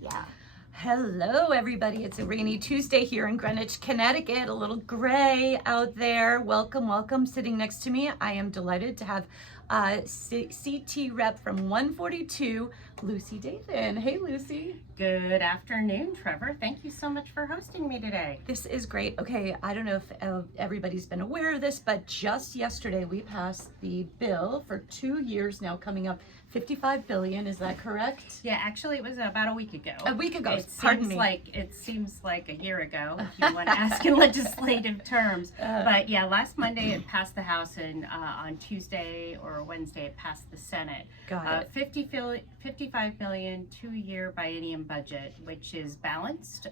Yeah. Hello, everybody. It's a rainy Tuesday here in Greenwich, Connecticut. A little gray out there. Welcome, welcome. Sitting next to me, I am delighted to have CT rep from 142, Lucy Dathan. Hey, Lucy. Good afternoon, Trevor. Thank you so much for hosting me today. This is great. Okay, I don't know if everybody's been aware of this, but just yesterday we passed the bill for 2 years now, coming up 55 billion. Is that correct? Yeah, actually, it was about a week ago. A week ago. Pardon me. It seems like a year ago, if you want to ask in legislative terms. But yeah, last Monday it passed the House, and on Tuesday or Wednesday it passed the Senate. Got it. 55 billion 2-year biennium budget, which is balanced,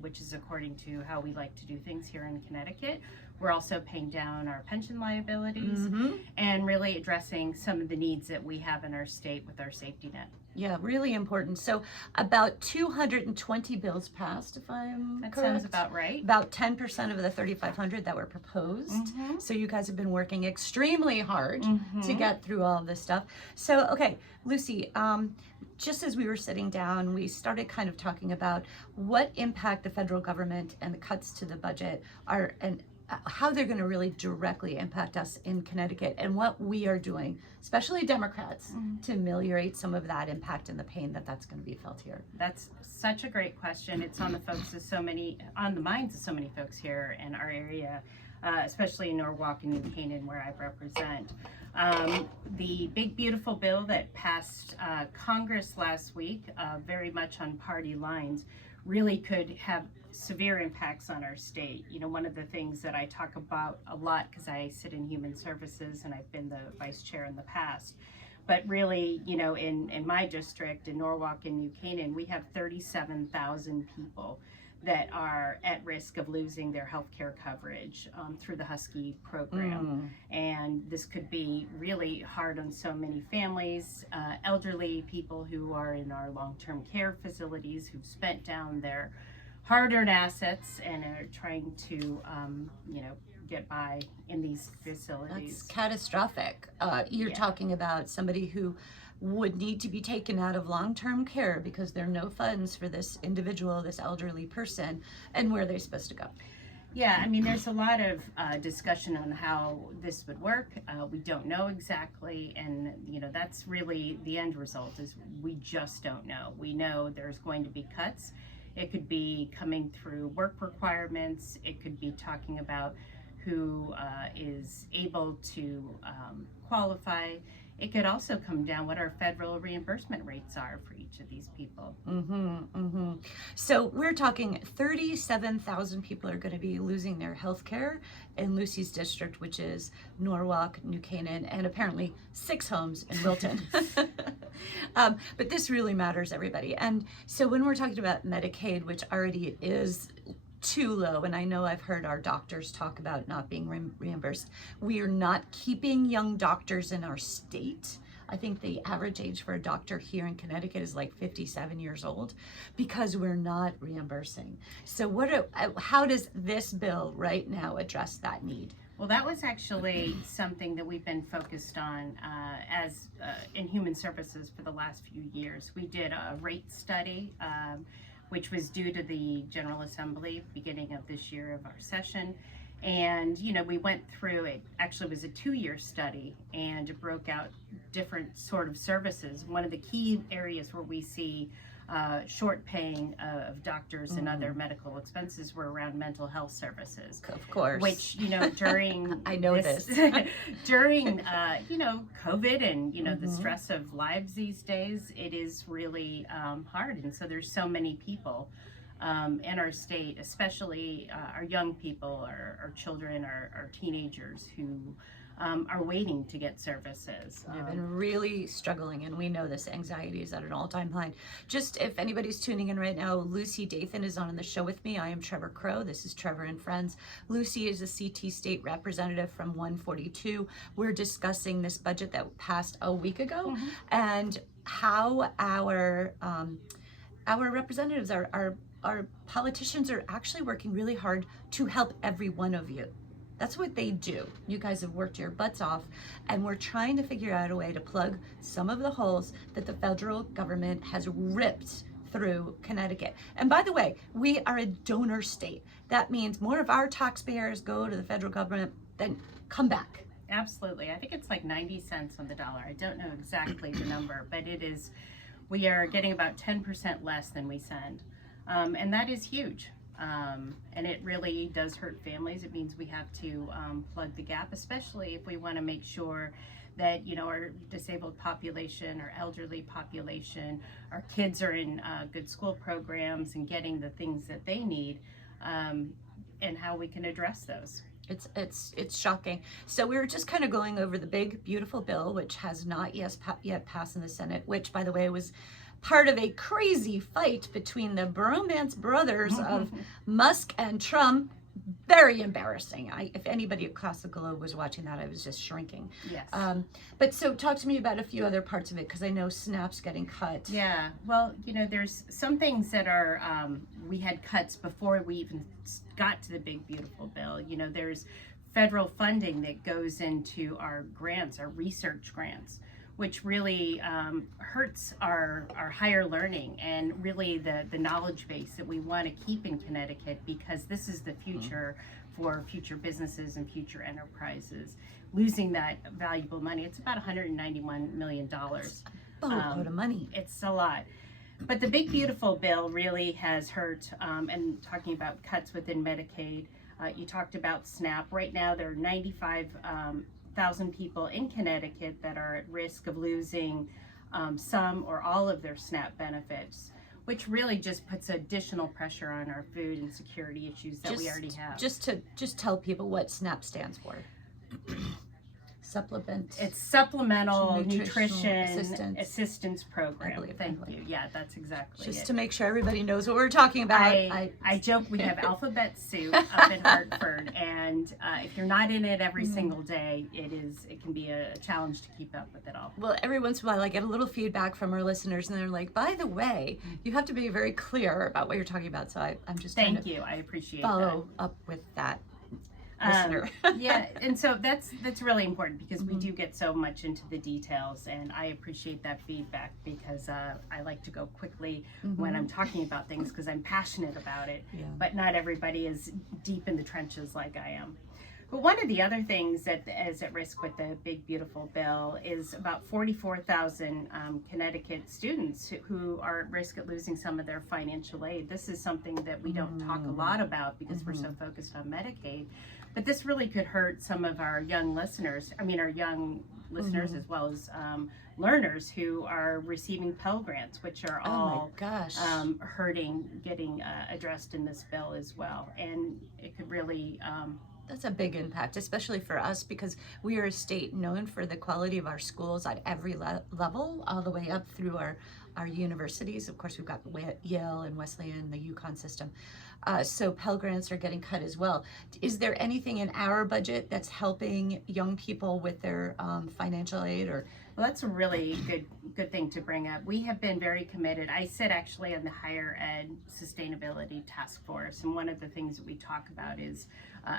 which is according to how we like to do things here in Connecticut. We're also paying down our pension liabilities and really addressing some of the needs that we have in our state with our safety net. Yeah, really important. So about 220 bills passed, if I'm correct. That sounds about right. About 10% of the 3,500 that were proposed. So you guys have been working extremely hard to get through all of this stuff. So, okay, Lucy, just as we were sitting down, we started kind of talking about what impact the federal government and the cuts to the budget are, and how they're going to really directly impact us in Connecticut, and what we are doing, especially Democrats, to ameliorate some of that impact and the pain that's going to be felt here. That's such a great question. It's on the minds of so many folks here in our area, especially in Norwalk and New Canaan, where I represent. The big beautiful bill that passed Congress last week, very much on party lines, really could have severe impacts on our state. You know, one of the things that I talk about a lot, because I sit in human services and I've been the vice chair in the past, but really, you know, in my district, in Norwalk and New Canaan, we have 37,000 people that are at risk of losing their health care coverage through the Husky program. And this could be really hard on so many families, elderly people who are in our long-term care facilities, who've spent down their hard-earned assets and are trying to, get by in these facilities. That's catastrophic. You're talking about somebody who would need to be taken out of long-term care because there are no funds for this individual, this elderly person, and where they're supposed to go. Yeah, I mean, there's a lot of discussion on how this would work. We don't know exactly, and that's really the end result, is we just don't know. We know there's going to be cuts. It could be coming through work requirements. It could be talking about who is able to qualify. It could also come down what our federal reimbursement rates are for each of these people. So we're talking 37,000 people are going to be losing their health care in Lucy's district, which is Norwalk, New Canaan, and apparently 6 homes in Wilton. But this really matters, everybody. And so when we're talking about Medicaid, which already is too low, and I know I've heard our doctors talk about not being reimbursed. We are not keeping young doctors in our state. I think the average age for a doctor here in Connecticut is like 57 years old because we're not reimbursing. So how does this bill right now address that need? Well, that was actually something that we've been focused on in human services for the last few years. We did a rate study, which was due to the General Assembly beginning of this year of our session. And, we went through it. Actually, it was a 2-year study, and it broke out different sort of services. One of the key areas where we see short paying of doctors and other medical expenses were around mental health services. Of course. Which, during I know this during COVID and the stress of lives these days, it is really hard. And so there's so many people in our state, especially our young people, our children, our teenagers who are waiting to get services. They've been really struggling, and we know this anxiety is at an all-time high. Just if anybody's tuning in right now, Lucy Dathan is on the show with me. I am Trevor Crow. This is Trevor and Friends. Lucy is a CT State Representative from 142. We're discussing this budget that passed a week ago and how our representatives, our politicians are actually working really hard to help every one of you. That's what they do. You guys have worked your butts off, and we're trying to figure out a way to plug some of the holes that the federal government has ripped through Connecticut. And by the way, we are a donor state. That means more of our taxpayers go to the federal government than come back. Absolutely. I think it's like 90 cents on the dollar. I don't know exactly the number, but it is, we are getting about 10% less than we send. And that is huge. And it really does hurt families. It means we have to plug the gap, especially if we want to make sure that, you know, our disabled population, our elderly population, our kids are in good school programs and getting the things that they need, and how we can address those. It's shocking. So we were just kind of going over the big, beautiful bill, which has not yet passed in the Senate, which, by the way, was part of a crazy fight between the bromance brothers of Musk and Trump. Very embarrassing. If anybody across the globe was watching that, I was just shrinking. Yes. But so talk to me about a few other parts of it, because I know SNAP's getting cut. Yeah. Well, you know, there's some things that are, we had cuts before we even got to the big, beautiful bill. You know, there's federal funding that goes into our grants, our research grants, which really hurts our higher learning and really the knowledge base that we want to keep in Connecticut, because this is the future for future businesses and future enterprises. Losing that valuable money, it's about $191 million. A load of money. It's a lot. But the big, beautiful bill really has hurt, and talking about cuts within Medicaid, you talked about SNAP. Right now, there are 95,000 people in Connecticut that are at risk of losing some or all of their SNAP benefits, which really just puts additional pressure on our food and security issues that we already have. Just tell people what SNAP stands for. Supplement. It's Supplemental Nutrition Assistance. Assistance Program. I believe. Thank you. Yeah, that's exactly Just it. to make sure everybody knows what we're talking about. I joke we have alphabet soup up in Hartford, and if you're not in it every single day, it can be a challenge to keep up with it all. Well, every once in a while I get a little feedback from our listeners, and they're like, by the way, you have to be very clear about what you're talking about. So I'm just trying to I appreciate follow up with that. Listener. Yeah, and so that's really important, because we do get so much into the details, and I appreciate that feedback, because I like to go quickly when I'm talking about things, because I'm passionate about it. Yeah. But not everybody is deep in the trenches like I am. But one of the other things that is at risk with the big, beautiful bill is about 44,000 Connecticut students who are at risk at losing some of their financial aid. This is something that we don't talk a lot about, because we're so focused on Medicaid. But this really could hurt some of our young listeners, our young listeners as well as learners who are receiving Pell Grants, which are all hurting, getting addressed in this bill as well. And it could really... That's a big impact, especially for us, because we are a state known for the quality of our schools at every level, all the way up through our universities. Of course, we've got Yale and Wesleyan, the UConn system. So Pell Grants are getting cut as well. Is there anything in our budget that's helping young people with their financial aid? Or Well, that's a really good thing to bring up. We have been very committed. I sit actually on the Higher Ed Sustainability Task Force, and one of the things that we talk about is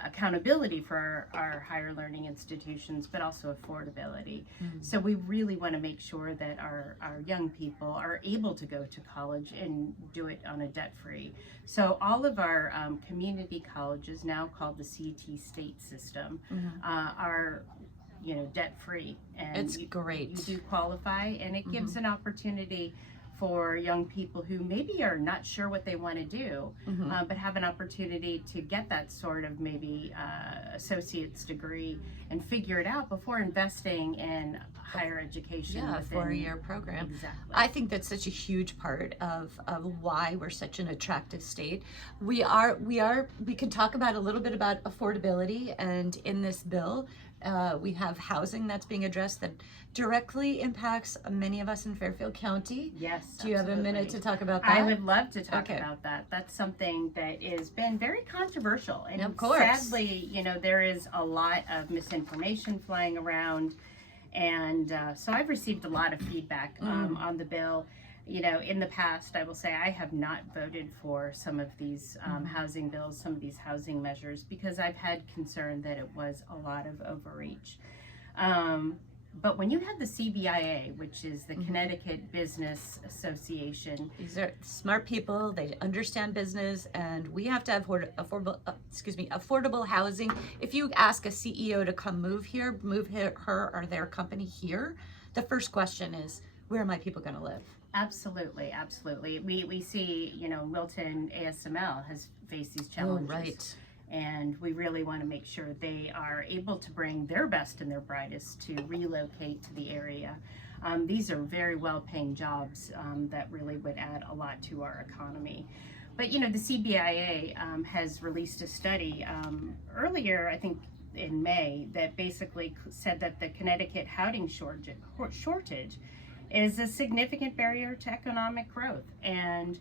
accountability for our higher learning institutions, but also affordability. So we really want to make sure that our young people are able to go to college and do it on a debt-free. So all of our community colleges, now called the CT state system, are debt-free. And it's great. You do qualify, and it gives an opportunity for young people who maybe are not sure what they want to do, but have an opportunity to get that sort of maybe associate's degree and figure it out before investing in higher education. Yeah, a 4-year program. Exactly. I think that's such a huge part of why we're such an attractive state. We can talk about a little bit about affordability, and in this bill, we have housing that's being addressed that directly impacts many of us in Fairfield County. Yes. Do you have a minute to talk about that? I would love to talk about that. That's something that has been very controversial. And of course, sadly, there is a lot of misinformation flying around. And so I've received a lot of feedback on the bill. In the past, I will say I have not voted for some of these housing bills, some of these housing measures, because I've had concern that it was a lot of overreach. But when you have the CBIA, which is the Connecticut Business Association, These are smart people. They understand business, and we have to have affordable housing. If you ask a CEO to come move her or their company here, the first question is, where are my people going to live? absolutely, absolutely. We see, Milton ASML has faced these challenges. Oh, right. And we really want to make sure they are able to bring their best and their brightest to relocate to the area. These are very well-paying jobs that really would add a lot to our economy. But the CBIA has released a study earlier, I think in May, that basically said that the Connecticut housing shortage is a significant barrier to economic growth. And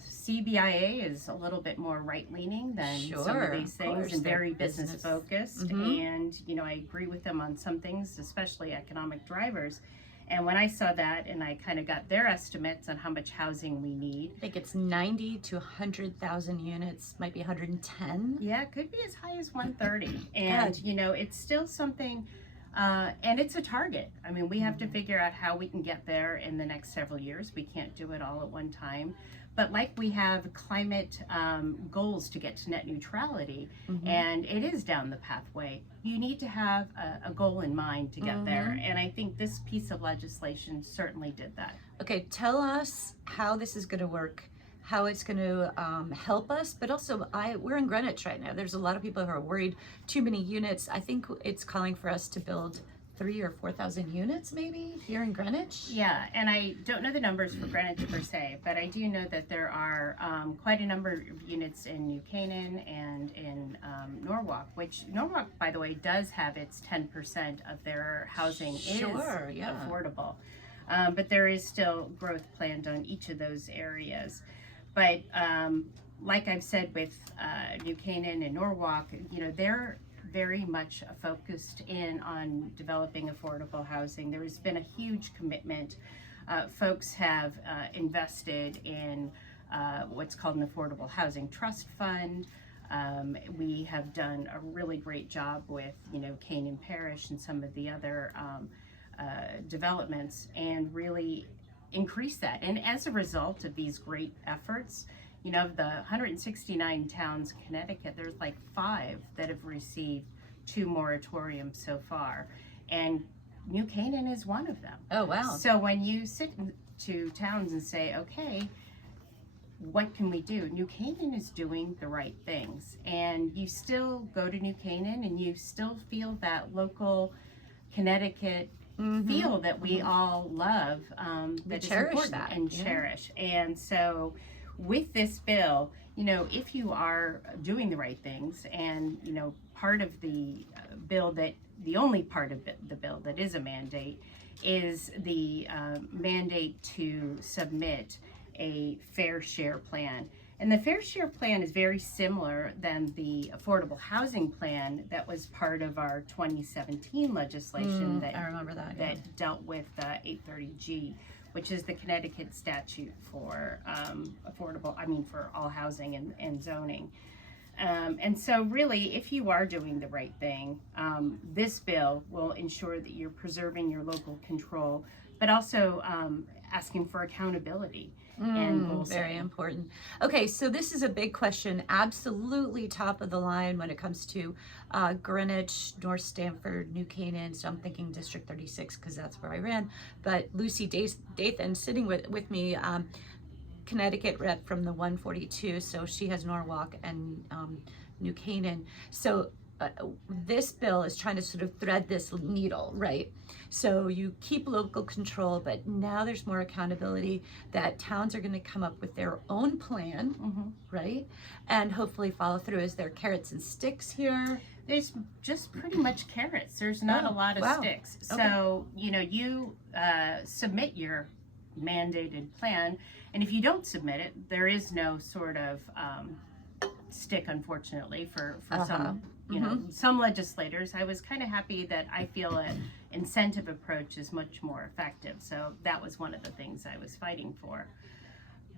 CBIA is a little bit more right-leaning than some of these things, and very business-focused. And, I agree with them on some things, especially economic drivers. And when I saw that and I kind of got their estimates on how much housing we need. I think it's 90 to 100,000 units, might be 110. Yeah, it could be as high as 130. And, it's still something, and it's a target. I mean, we have to figure out how we can get there in the next several years. We can't do it all at one time. But like we have climate goals to get to net neutrality, and it is down the pathway, you need to have a goal in mind to get there. And I think this piece of legislation certainly did that. Okay, tell us how this is going to work, how it's going to help us, but also we're in Greenwich right now. There's a lot of people who are worried, too many units. I think it's calling for us to build 3,000 or 4,000 units maybe here in Greenwich. Yeah, and I don't know the numbers for Greenwich per se, but I do know that there are quite a number of units in New Canaan and in Norwalk, which Norwalk, by the way, does have its 10% of their housing is affordable. But there is still growth planned on each of those areas. But like I've said with New Canaan and Norwalk, they're very much focused in on developing affordable housing. There has been a huge commitment. Folks have invested in what's called an affordable housing trust fund. We have done a really great job with, Canaan Parish and some of the other developments, and really increase that. And as a result of these great efforts, of the 169 towns in Connecticut, there's like 5 that have received 2 moratoriums so far. And New Canaan is one of them. Oh, wow. So when you sit to towns and say, okay, what can we do? New Canaan is doing the right things. And you still go to New Canaan and you still feel that local Connecticut feel that we all love, that is important and cherish. And so with this bill, if you are doing the right things, and part of the bill the only part of the bill that is a mandate is the mandate to submit a fair share plan. And the fair share plan is very similar than the affordable housing plan that was part of our 2017 legislation I remember that dealt with 830G, which is the Connecticut statute for for all housing and zoning. And so really, if you are doing the right thing, this bill will ensure that you're preserving your local control, but also asking for accountability and goal setting. Very important. Okay, so this is a big question, absolutely top of the line when it comes to Greenwich, North Stamford, New Canaan. So I'm thinking District 36 because that's where I ran. But Lucy Dathan sitting with me, Connecticut rep from the 142, so she has Norwalk and New Canaan. So this bill is trying to sort of thread this needle, right? So you keep local control, but now there's more accountability that towns are going to come up with their own plan, right? And hopefully follow through. Is there carrots and sticks here? There's just pretty much carrots. There's not a lot of sticks. So, you submit your mandated plan, and if you don't submit it, there is no sort of stick, unfortunately, for some some legislators. I was kind of happy that I feel an incentive approach is much more effective, so that was one of the things I was fighting for.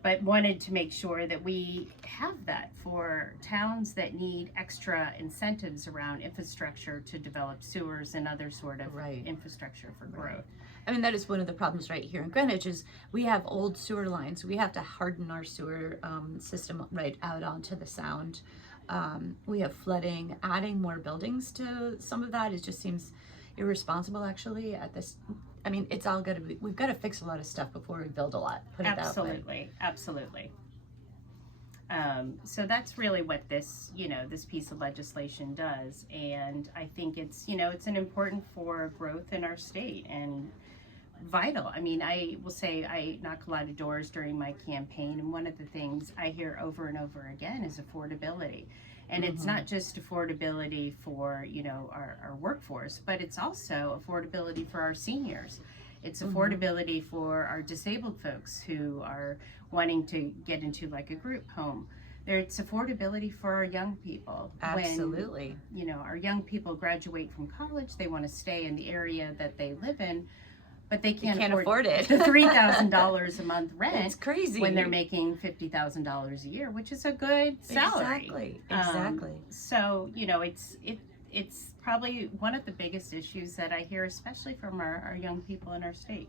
but wanted to make sure that we have that for towns that need extra incentives around infrastructure to develop sewers and other sort of Right. infrastructure for growth. I mean, that is one of the problems right here in Greenwich is we have old sewer lines. We have to harden our sewer system right out onto the Sound. We have flooding. Adding more buildings to some of that, it just seems irresponsible actually at this. I mean, it's all got to be, we've got to fix a lot of stuff before we build a lot, put it that way. Absolutely. So that's really what this, this piece of legislation does. And I think it's, it's an important for growth in our state and vital. I mean, I will say I knock a lot of doors during my campaign, and one of the things I hear over and over again is affordability. And it's not just affordability for, our workforce, but it's also affordability for our seniors. It's affordability for our disabled folks who are wanting to get into like a group home. It's affordability for our young people. Absolutely. When, our young people graduate from college, they want to stay in the area that they live in, but they can't afford it. The $3,000 a month rent. It's crazy. When they're making $50,000 a year, which is a good salary. Exactly. So, it's probably one of the biggest issues that I hear, especially from our young people in our state.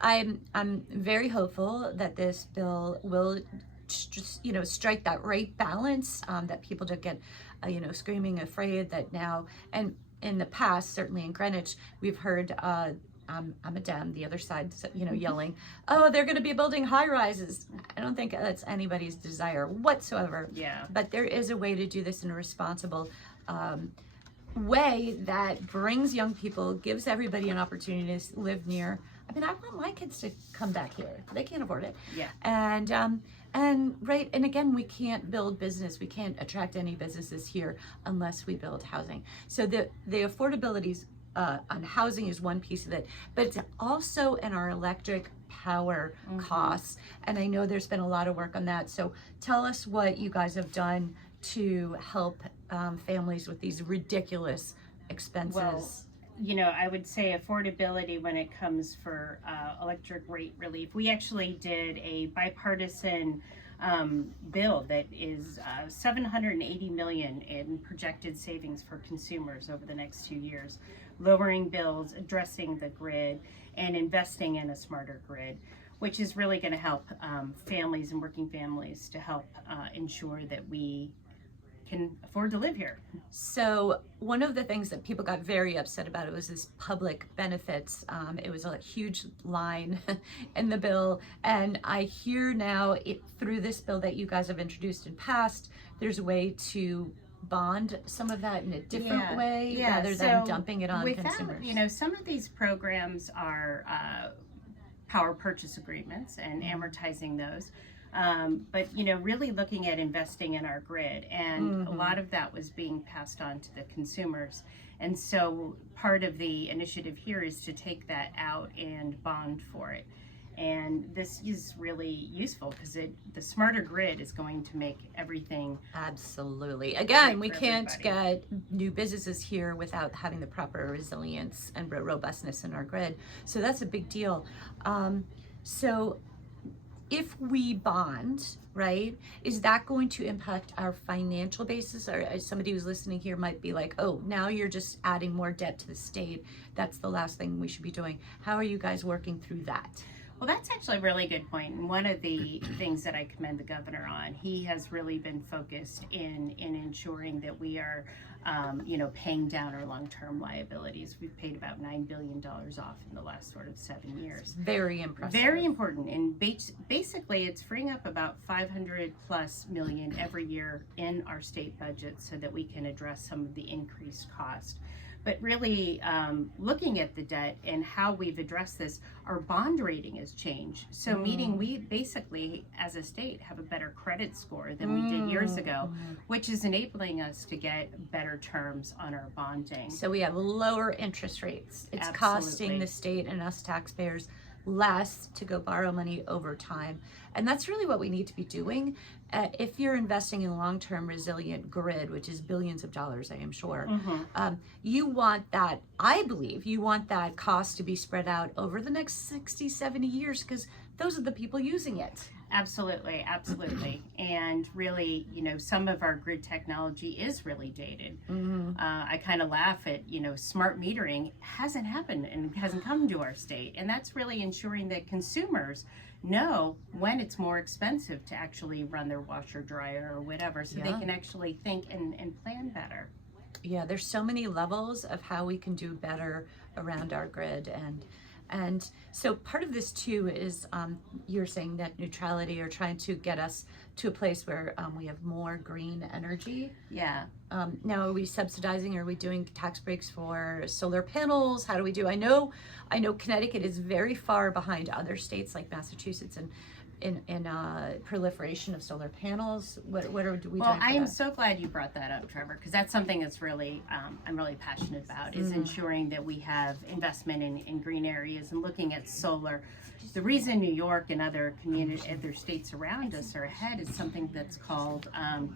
I'm very hopeful that this bill will just, strike that right balance, that people don't get, screaming afraid that now, and in the past, certainly in Greenwich, we've heard, I'm a Dem, the other side, yelling, oh, they're going to be building high rises. I don't think that's anybody's desire whatsoever. Yeah. But there is a way to do this in a responsible way that brings young people, gives everybody an opportunity to live near. I mean, I want my kids to come back here. They can't afford it. Yeah. And right, and again, we can't build business. We can't attract any businesses here unless we build housing. So the affordabilities on housing is one piece of it, but it's also in our electric power costs. And I know there's been a lot of work on that. So tell us what you guys have done to help families with these ridiculous expenses. Well, I would say affordability when it comes for electric rate relief. We actually did a bipartisan bill that is $780 million in projected savings for consumers over the next 2 years, lowering bills, addressing the grid, and investing in a smarter grid, which is really going to help families and working families to help ensure that we can afford to live here. So one of the things that people got very upset about, it was this public benefits. It was a huge line in the bill, and I hear now through this bill that you guys have introduced and passed, there's a way to bond some of that in a different way rather than dumping it on consumers. Some of these programs are power purchase agreements and amortizing those. But really looking at investing in our grid, and a lot of that was being passed on to the consumers. And so part of the initiative here is to take that out and bond for it. And this is really useful because the smarter grid is going to make everything. Absolutely. Again, we can't get new businesses here without having the proper resilience and robustness in our grid. So that's a big deal. So if we bond, right, is that going to impact our financial basis? Or somebody who's listening here might be like, oh, now you're just adding more debt to the state. That's the last thing we should be doing. How are you guys working through that? Well, that's actually a really good point. And one of the things that I commend the governor on, he has really been focused in ensuring that we are, paying down our long-term liabilities. We've paid about $9 billion off in the last sort of 7 years. Very impressive. Very important. And basically, it's freeing up about $500+ million every year in our state budget so that we can address some of the increased cost. But really looking at the debt and how we've addressed this, our bond rating has changed. So meaning we basically, as a state, have a better credit score than we did years ago, which is enabling us to get better terms on our bonding. So we have lower interest rates. It's costing the state and us taxpayers less to go borrow money over time. And that's really what we need to be doing. If you're investing in a long-term resilient grid, which is billions of dollars, I am sure, you want that, I believe, you want that cost to be spread out over the next 60, 70 years because those are the people using it. Absolutely, absolutely. And really, some of our grid technology is really dated. I kind of laugh at, smart metering hasn't happened and hasn't come to our state. And that's really ensuring that consumers know when it's more expensive to actually run their washer, dryer, or whatever, so they can actually think and plan better. Yeah, there's so many levels of how we can do better around our grid, and so part of this too is you're saying net neutrality, or trying to get us to a place where we have more green energy. Yeah. Now, are we subsidizing? Are we doing tax breaks for solar panels? How do we do? I know Connecticut is very far behind other states like Massachusetts in proliferation of solar panels. What are we doing? Well, I am so glad you brought that up, Trevor, because that's something that's really I'm really passionate about, is ensuring that we have investment in green areas and looking at solar. The reason New York and other states around us are ahead is something that's called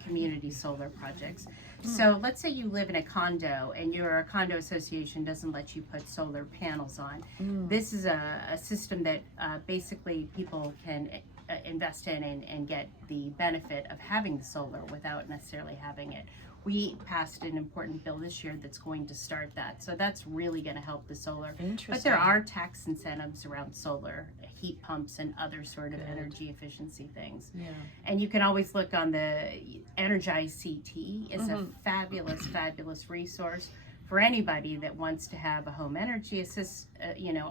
community solar projects. So let's say you live in a condo and your condo association doesn't let you put solar panels on. This is a system that basically people can invest in and get the benefit of having the solar without necessarily having it. We passed an important bill this year that's going to start that. So that's really going to help the solar. But there are tax incentives around solar, heat pumps, and other sort of energy efficiency things. Yeah. And you can always look on the Energize CT. It's a fabulous, fabulous resource for anybody that wants to have a home energy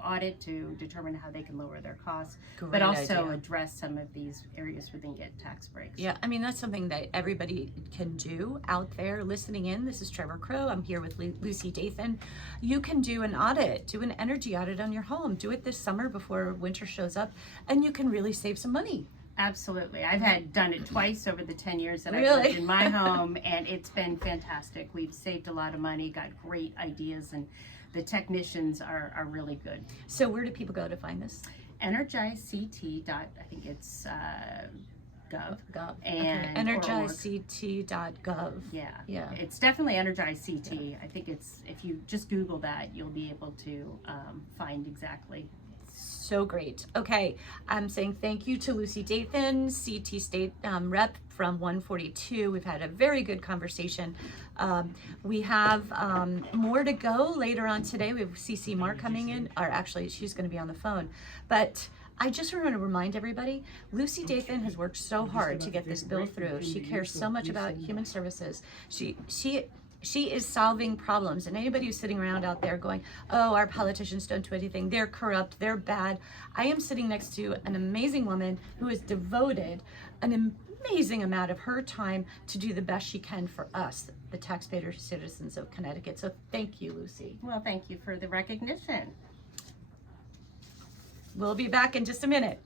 audit to determine how they can lower their costs, but also address some of these areas where they can get tax breaks. Yeah, I mean, that's something that everybody can do out there listening in. This is Trevor Crow. I'm here with Lucy Dathan. You can do an audit, do an energy audit on your home. Do it this summer before winter shows up, and you can really save some money. Absolutely. I've done it twice over the 10 years that I've lived in my home, and it's been fantastic. We've saved a lot of money, got great ideas, and the technicians are really good. So where do people go to find this? EnergizeCT. I think it's gov. And EnergizeCT.gov. Yeah. Yeah. It's definitely EnergizeCT. I think if you just Google that, you'll be able to find exactly. So great. Okay, I'm saying thank you to Lucy Dathan, CT State Rep from 142. We've had a very good conversation. We have more to go later on today. We have CC Mark coming in, or actually she's going to be on the phone. But I just want to remind everybody, Lucy Dathan has worked so hard to get this bill through. She cares so much about human services. She is solving problems, and anybody who's sitting around out there going, oh, our politicians don't do anything, they're corrupt, they're bad. I am sitting next to an amazing woman who has devoted an amazing amount of her time to do the best she can for us, the taxpayer citizens of Connecticut. So thank you, Lucy. Well, thank you for the recognition. We'll be back in just a minute.